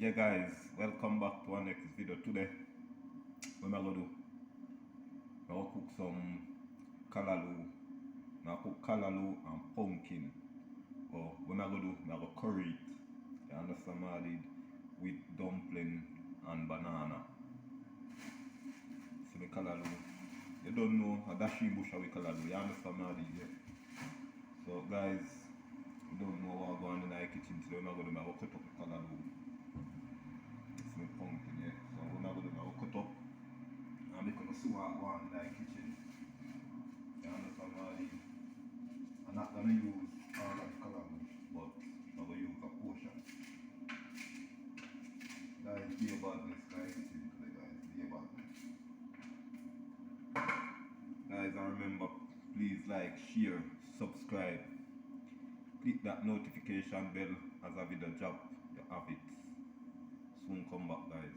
Yeah guys, welcome back to our next video. Today, what am I gonna do? I'm gonna cook some callaloo. I'm gonna cook callaloo and pumpkin. Or what am I gonna do? I'm gonna curry it. You understand what I did? With dumpling and banana. See me callaloo. You don't know a dashi bush with callaloo. You understand what I did? Yeah? So guys, you don't know what's going on in the kitchen today. What am I gonna do? I'm gonna cut up the callaloo. It's my pumpkin, yeah. So what am I gonna do? I'm gonna cut up. I'm gonna see what go on in the kitchen. You understand what I mean? I'm not gonna use all of the callaloo, but I'm gonna use a portion. Guys, be about this, guys. Kitchen today, guys. Be about this. Guys, and remember, please like, share, subscribe. Click that notification bell as a video drop. You have it. Soon come back, guys.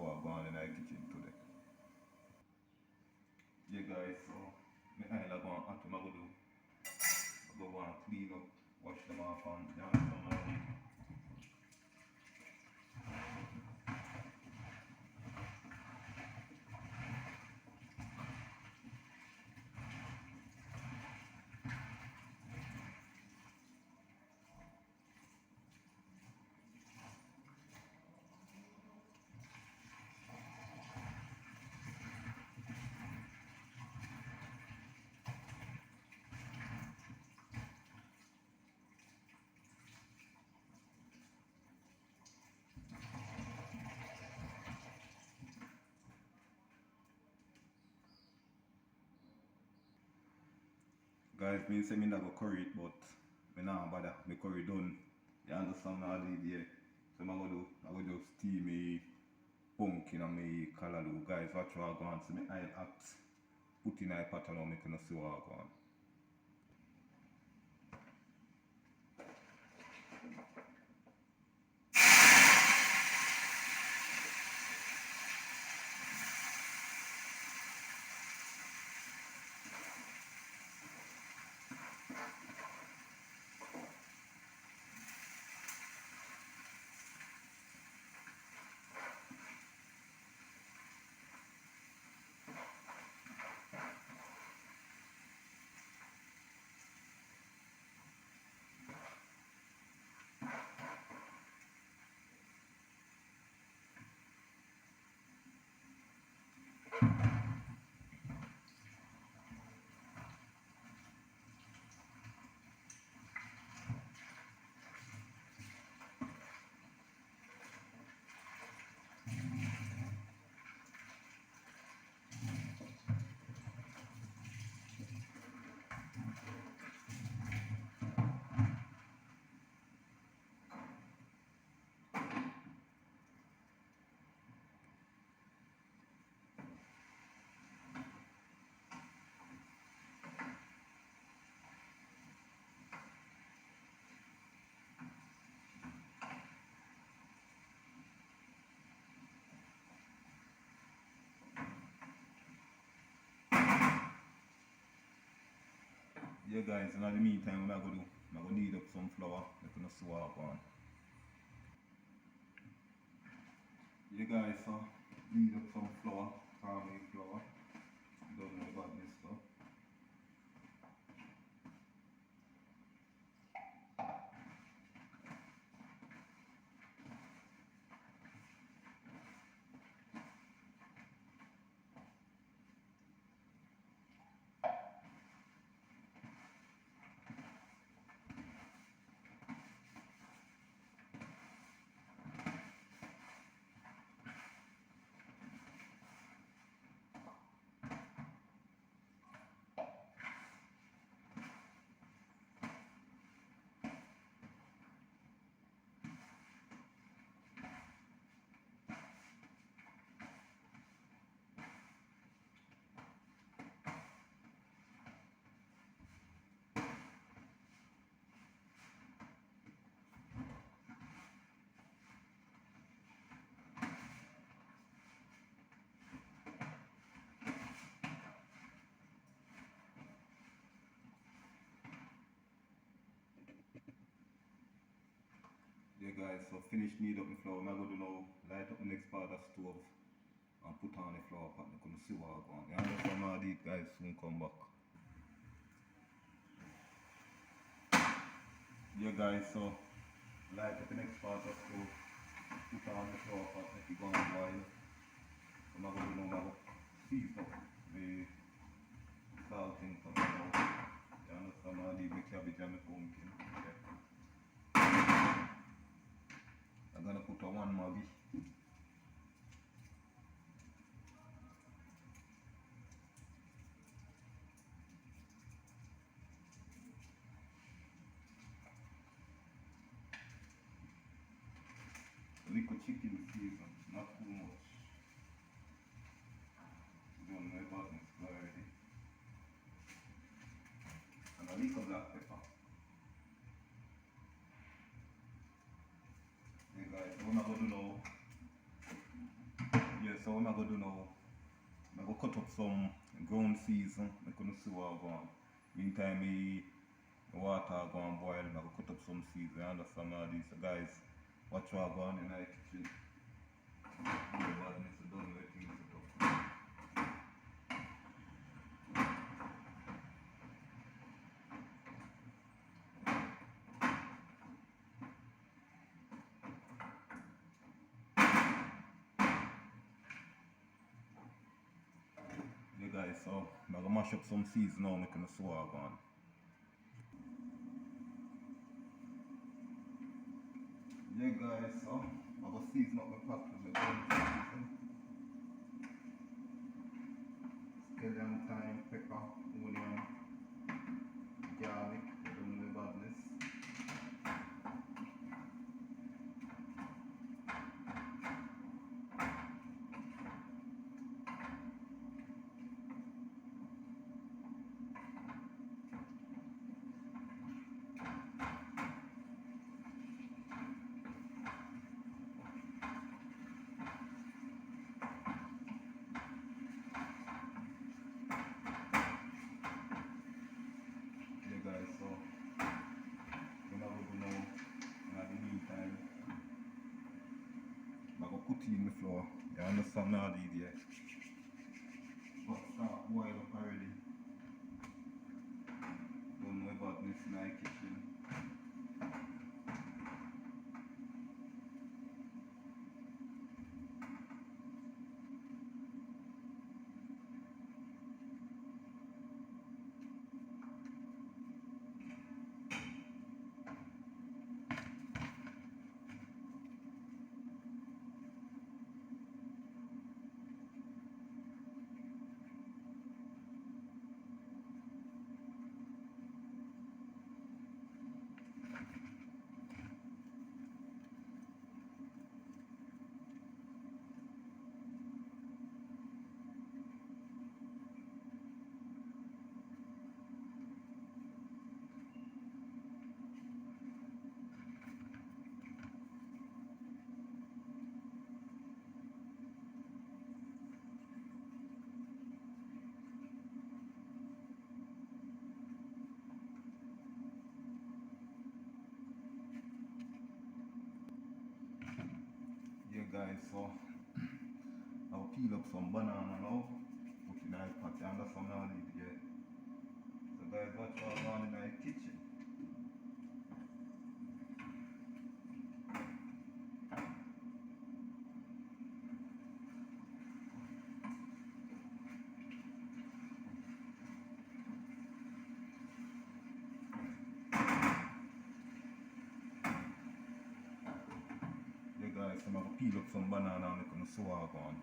what going on in the kitchen today. Yeah guys, so my oil are going hot, what I'm going to do, I go and clean up, wash them off and guys, me say me not go curry it, but me not bother. My curry done. You understand all the day. So I go just steam me pumpkin and me callaloo. Guys, watch what I go on. So me oil hot. Put in a pot and now me can see what I go on. Yeah guys, in the meantime what I go do, I go knead up some flour, I can see what I go on. Yeah guys, so knead up some flour, cornmeal flour. Don't know about this stuff. Yeah guys, so finish knead up my flour. I'm going to now light up the next part of the stove and put on the flour pot. I couldn't see what I go on. You understand all these guys soon come back. Yeah guys, so light up the next part of the stove, put on the flour pot, let it go on boil. I'm going to now season up the salt in some now. You understand all these my cabbage and my pumpkin. Yeah. I'm gonna put a one Maggi. Little chicken season, not too much. You don't know about this already. And a little black pepper. Yeah guys, what I'm gonna do now, I'm going to do now, I'm going to cut up some ground season. I'm going to see what I'm going. Meantime, the water go and boil. I'm going to cut up some seeds. I understand all these. So guys, watch what I'm going in the kitchen. The badness is done with things set up. Yeah guys, so I'm going to mash up some seeds now. I'm going to see what I'm going. Yeah guys, so I'm going to season up my pot with my ground season. Scallion, thyme, pepper, onion, garlic, I don't know about this. Yeah guys, so when I will do now, in the meantime, I'm going to put in the flour. You understand now, DJ? But start boil up already. Don't know about this in my kitchen. Yeah guys, so I'll peel up some banana now, put in my pot, you understand now, DJ? So guys, watch what's going on in my kitchen. Yeah guys, so I'm going to peel up some banana and I'm going to sew up on.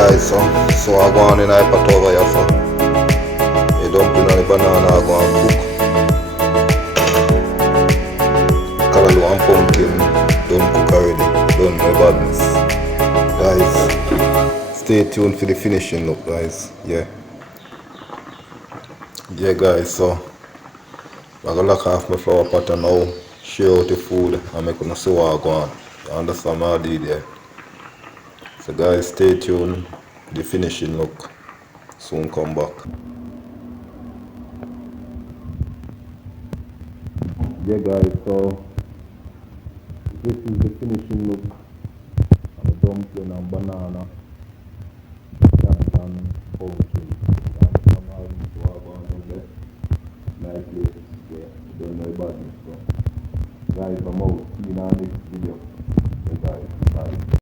guys, so I go on in a pot over here, so the dumpling and the banana I go and cook. Callaloo and pumpkin done cook already, done my badness. Guys, stay tuned for the finishing look, guys. Yeah guys, so I'm gonna lock off my flower pot and now share out the food and make them see what I go on. You understand what I did there? So guys, stay tuned. The finishing look soon come back. Yeah guys, so this is the finishing look of the dumpling and banana, carrot and pumpkin. Nicely, yeah, don't know about this. So guys, I'm out. See you in our next video. Bye guys. Bye.